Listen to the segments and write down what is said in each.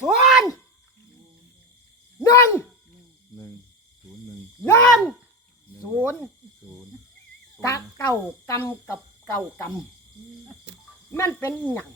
ศูนย์หนึ่งหนึ่งศูนย์หนึ่งหนึ่งศูนย์ศูนย์กะเก้ากำกับเก้ากำมันเป็นหยัง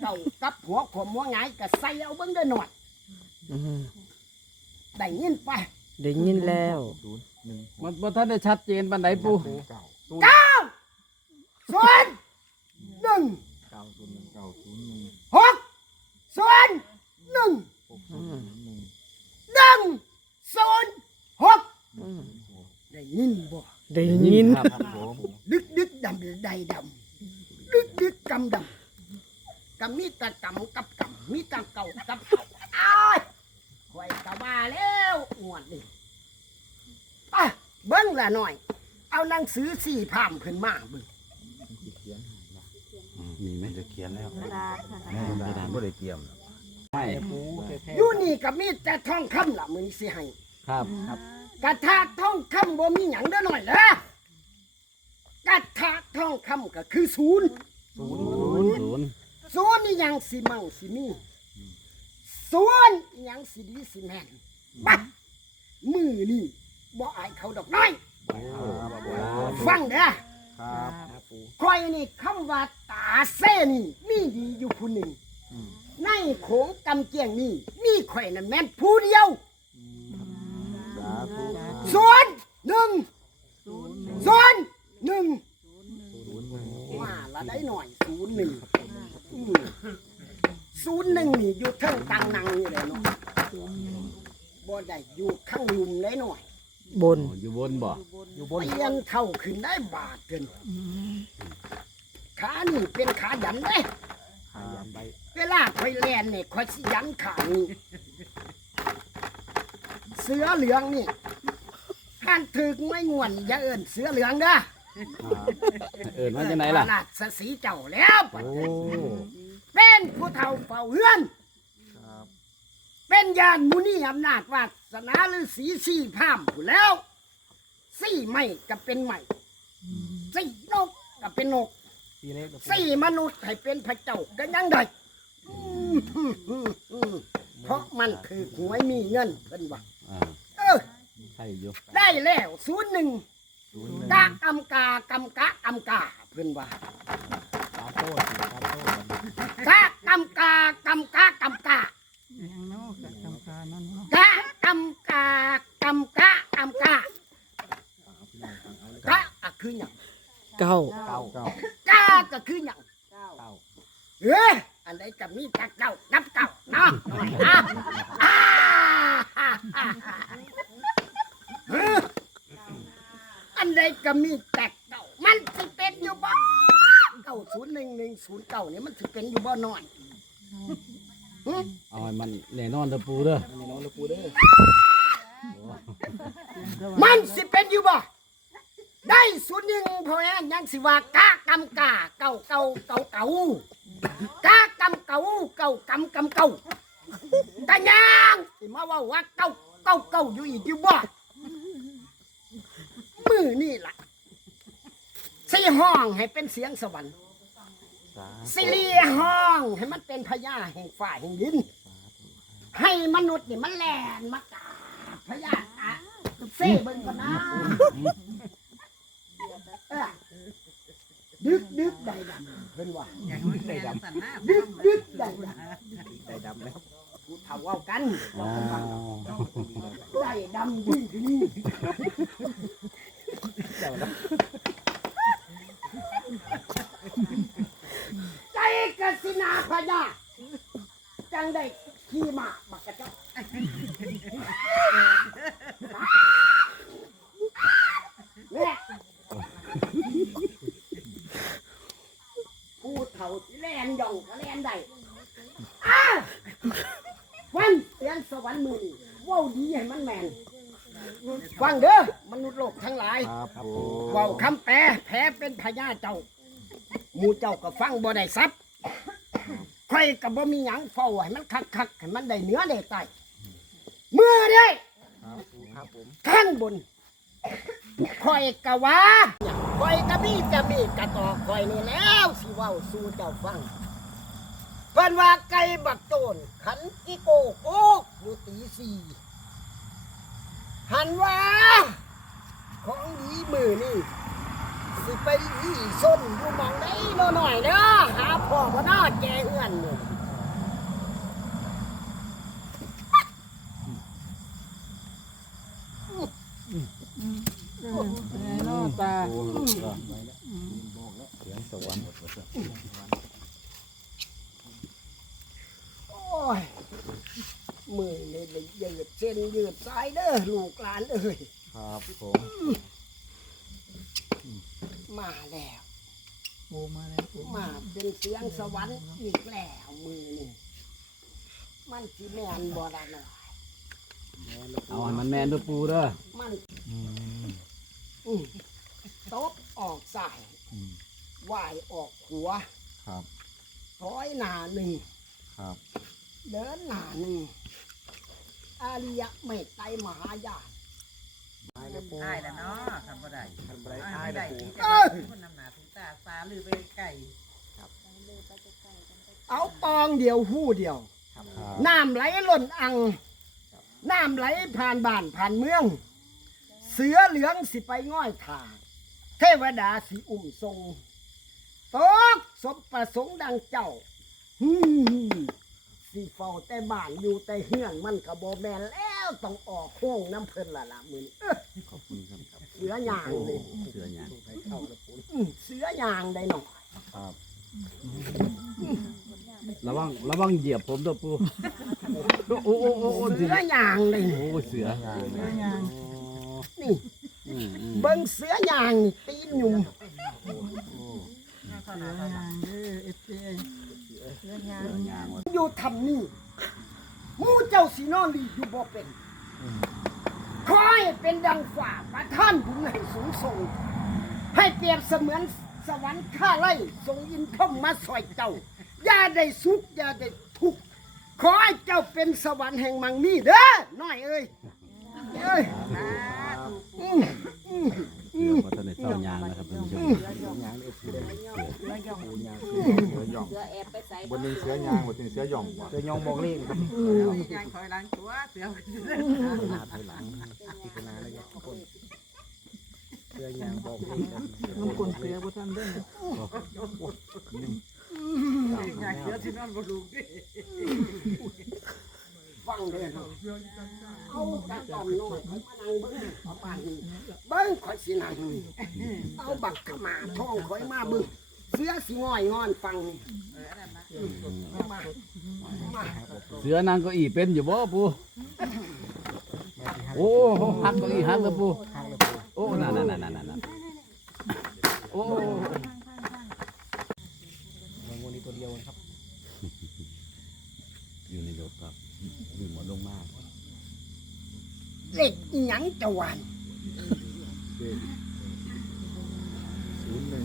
เก้ากับหัวขมหัวหงายก็ใส่เอาเบิ่งได้หน่อยอืมได้ยินไปได้ยินแล้วศูนย์หนึ่งมันบ่ทันได้ชัดเจนปานใดปูเก้าเก้าศูนย์หนึ่งเก้าศูนย์หนึ่งเก้าศูนย์หนึ่งหกศูนย์ห นึ่งหกศูนย์หนึ่งหนึ่งศูนย์หกอืมได้ยินบ่ได้ยินครับครับผมดึกดึกดำใดดำดึกดึกกำดำกำมีแตะกำกับกำมีแตะเก่ากับเก่าอ้ายคอยกะว่าแล้วอวดนี่อะเบิ้งละหน่อย เอาหนังสือสี่พามขึ้นมาเบิ้งมีไหมจะเขียนแล้วกระดาษค่ะแม่กระดานไม่ได้เตรียม ไม่อยู่นี่กับมีแต่ทองคำล่ะมือสิให้ครับครับกระทะทองคำบ่มีหยังเด้อหน่อยเด้อกระทะทองคำก็คือศูนย์ศูนย์ศูนย์ศูนย์ศูนย์นี่ยังสิมั่งสิมีศูนย์นี่ยังสิดีสิแม่นบัดมือนี่บ่อายเขาดอกน้อยฟังเด้อครับคอยนี่คำว่าตาเซ่นี่มีดีอยู่ผู้หนึ่ง ในโขงกำเกียงนี่มีข่อยนั่นแม่นผู้เดียวสาธุศูนย์หนึ่งศูนย์หนึ่งศูนย์หนึ่งว่าละได้หน่อยศูนย์หนึ่งอืมศูนย์หนึ่งนี่อยู่เทิงตังนังนี่แหละเนาะบ่ได้อยู่ข้างลุมได้หน่อย บนอ๋ออยู่บนบ่อยู่บนเตียนเข้าขึ้นได้บาทเกินขานี่เป็นขายันเด้หายันใบเวลาคอยแลนเนี่ยคอยสิยันขานี่เสือเหลืองนี่ท่านถึกไม่งวนอย่าเอิ้นเสือเหลืองเด้อเอิ้นว่าจังไหนล่ะพระราชสีเจ้าแล้วปัดโอ้ เป็นผู้เฒ่าเฝ้าเฮือน ครับเป็นญาณมุนีอำนาจวาสนาฤาษีสี่พามผู้แล้ว สี่ไม่ก็เป็นไม่สี่นกก็เป็นนก สี่มนุษย์ให้เป็นพระเจ้าก็ยังได้อืม เพราะมันคือหวยมีเงินเพิ่นว่าอ่าเออ ใช่อยู่ได้แล้วศูนย์หนึ่งศูนย์หนึ่งกะกำกากำกะกำกาเพิ่นว่าสามโต้สี่สามโต้กะกำกากำกะกำกายังเนาะกับกำการนั่นเนาะกะกำกากำกะกำกากะก็คือหยังเก้าเก้าเก้ากะก็คือหยังเก้า เอ้ย อันใดก็มีแต่เก่านับเก่าเนาะอะอ่าฮ่าฮ่าฮ่าเอ้ออันใดก็มีแต่เก่ามันสิเป็นอยู่บ่เก้าศูนย์หนึ่งหนึ่งศูนย์เก้านี่มันสิเป็นอยู่บ่น้อยหึเอาให้มันแน่นอนเด้อปูเด้อมันสิเป็นอยู่บ่ได้ศูนย์หนึ่งพอแอนยังสิว่ากะกำกาเก่าเก่าเก่าเก่า กะกำเก่าเก่ากำกำเก่ากะยังสิมาว่าว่าเก่าเก่าเก่าอยู่อีกอยู่บ่มือนี่ล่ะสี่ห้องให้เป็นเสียงสวรรค์สาสิเลียห้องให้มันเป็นพญาแห่งฝ่ายแห่งดิน ให้มนุษย์นี่มันแลนมากราบพญาตาเซ่เบิ่งก่อนนะเอ้อ ดึกดึกใดดำเพิ่นว่าอย่างนี้ได้ดำดึกดึกใดดำได้ดำแล้วเฒ่าเว้ากันอ้าวใดดำยิ่งที่นี่ใจกสินาพญาจังได้ขี่มาบักกระจ้าแม่ผู้เฒ่าที่แลนย่องก็แลนได้อ้าวันเสียงสวรรค์มือนี่เว้าดีให้มันแมนฟังเด้อมนุษย์โลกทั้งหลาย ครับผม เว้าคำแป ลแพ้เป็นพญาเจ้าหมูเจ้าก็ฟังบ่ได้ซับใครก็บ่มีหยังเฝ้าให้มันคักๆให้มันได้เนื้อได้ไตเมื่อเด้ครับครับผมข้างบนคอยกะว่าคอยกะมีจะมีกะต่อคอยนี่แล้วสิเว้าสู่เจ้าฟังเพิ่นว่าไก่บักโตนขันกิโกโกกอยู่ตีสี่หันว่า ของดีมือนี่ สิไปอีส้นอยู่หมองได้น้อหน่อยเด้อหาพ่อบ่น้อแจเฮือนนี่ แน่นอนตาปูก็เสียงสวรรค์โอ้ยมือนี่เลยยืดเส้นยืดสายเด้อลูกหลานเอ้ยครับผมมาแล้วปูมาแล้วปูมาเป็นเสียงสวรรค์อีกแล้วมือนี่มันสิแม่นบ่ละเนาะเอาให้มันแมนด้วยปูเด้อมัน อืมตบออกซ้ายไหวายออกขวาครับร้อยหน้าหนึ่ง ครับเดินหน้าหนึ่งอาริยะเมตไตรมหายานได้แล้วเนาะทำบ่ได้ท่านบริได้อายไม่นะได้ปูที่จะคนนำหนาถึงตาสาลือไปไก่เอาปองเดียวหู้เดียว ครับน้ำไหลหล่นอัง น้ำไหลผ่านบ้านผ่านเมือง เสือเหลืองสิไปง่อยขาเทวดาสิอุ่มทรงตกสมประสงค์ดังเจ้าฮึมสิเฝ้าแต่บ้านอยู่แต่เฮือนมันกระบอแมนแล้วต้องออกโค้งน้ำเพลินละละมือนี้เอ้อขอบคุณครับเสือยางเลย เสือหยางอืมเสือยางได้หน่อยครับระวังระวังเหยียบผมด้วยปูโอ้โอ้โอ้โอ้เสือยางเลย โอ้เสืองานเรื่องงา นนี่ อืมอืมเบิ้งเสือยางนี่ตีนหยุ่มเรื่องงานเด้อเอฟซีเรื่องงานเสือหยางว่ะอยู่ทำนี่หมูเจ้าสีนอนดีอยู่บ่เป็นคอยเป็นดังฝ่าประท่านบุญให้สูงส่ง ให้เปรียบเสมือนสวรรค์ข้าไล่ทรงอินทมมาสอยเจ้าอย่าได้สุขอย่าได้ทุกข์ขอให้เจ้าเป็นสวรรค์แห่งมังมีเด้อน้อยเอ้ยเอ้ย อืมอืมเสือพัฒนาเจ้ายางนะครับท่านผู้ชมงานเอฟซีได้เรื่องย่องปูยางเสือหย่องบนหนึ่งเสือยางบนหนึ่งเสือหย่องเสือยองบอกเลขครับยางคอยล้างตัวเสือหน้าถอยหลังพิจารณาแล้วก็คนเสือยางบอกเลขครับน้ำกลนเสือบ่ทันเด้อยางเสือที่นอนบ่ลูกดิ ฟังเด้อน้องเอาตาตอมน้อยมานั่งเบิ้งประมาณนี้เบิ้งข่อยสินั่งนี่เอาบักขมาท่องข่อยมาเบิ้งเสือสิง่อยงอนฟังนี่เสือนางเก็อีเป็นอยู่บ่ปูโอ้หักเก็อีหักแล้วปูโอ้นั่นนั่นนั่นนั่นโอ้วันนี้ตัวเดียวครับ ยู่ในรถครับอยู่หมดลงมากเล็กอีหยังจะหวาน ศูนย์หนึ่ง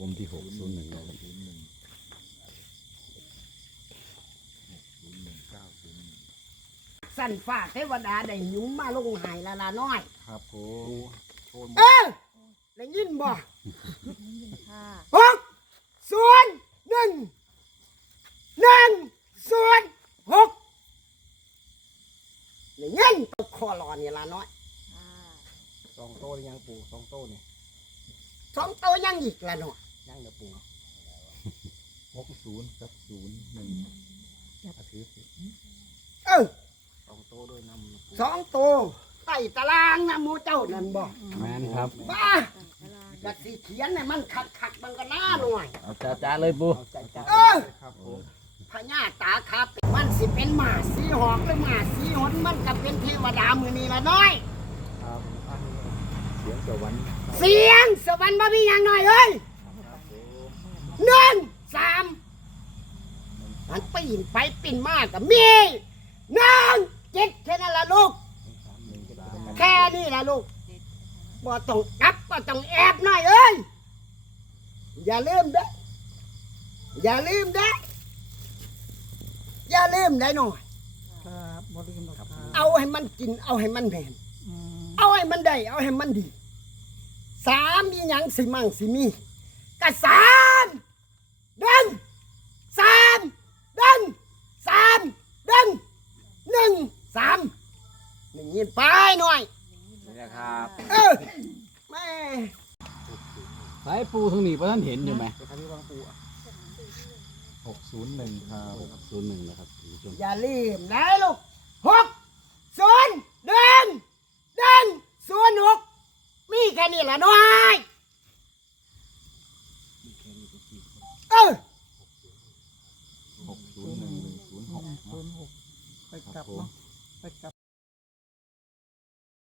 วงกลมที่หกศูนย์หนึ่งนะครับสั่นฟ้าเทวดาได้หยุมมาลงหายละละน้อย ครับผมโทนเออได้ยินบ่หกศูนย์หนึ่งหนึ่งศูนย์หกได้ยินตกคอรอนี่ละน้อยสองโต้ยังปูสองโต้เนี่ยสองตัวยังอีกละน้อย ย่างเดี๋ยวปูหกศูนย์กับศูนย์หนึ่งอาทิตย์เออสองโต้ด้วยนำสองตัวใต้ตารางนะหมูเจ้านั่นบ่แมนครับบ้ากะสิเขียนให้มันคักคักๆมันก็น่าหน่อยเอาจ้าจ้าเลยปูเอาใจจ้าเออครับผมพญาตาคาเป็นมันสิเป็นหมาสีหอกหรือหมาสีหนมันก็เป็นเทวดามือนี้ละน้อยครับอันเสียงสวรรค์เสียงสวรรค์บ่มีอย่างน้อยเอ้ย หนึ่งสามมันปีนไปปีนมากับมีหนึ่งเจ็ดแค่นั้นละลูก แค่นี้ละลูกบ่ต้องกลับบ่ต้องแอบหน่อยเอ้ยอย่าลืมเด้ออย่าลืมเด้ออย่าลืมได้หน่อยครับบริกรรมครับเอาให้มันกิน เอาให้มันแหนอืมเอาให้มันได้ เอาให้มันดี สามมีหยังสิมั่งสิมีก็สามดึงสามดึงสามดึงหนึ่งสามหนึ่งยินไป หน่อยนี่นะครับเออแม่สายปูทางนี้เพราะท่านเห็นอยู่ไหมไปทางนี้วางปูอะหกศูนย์หนึ่งครับศูนย์หนึ่งนะครับคุณผู้ชมอย่าลืมนะลูกหกศูนย์หนึ่งหนึ่งศูนย์หกมีแค่นี้ละน้อยเออหกศูนย์หนึ่งหนึ่งศูนย์หกศูนย์หกไปกลับเนาะไปกลับ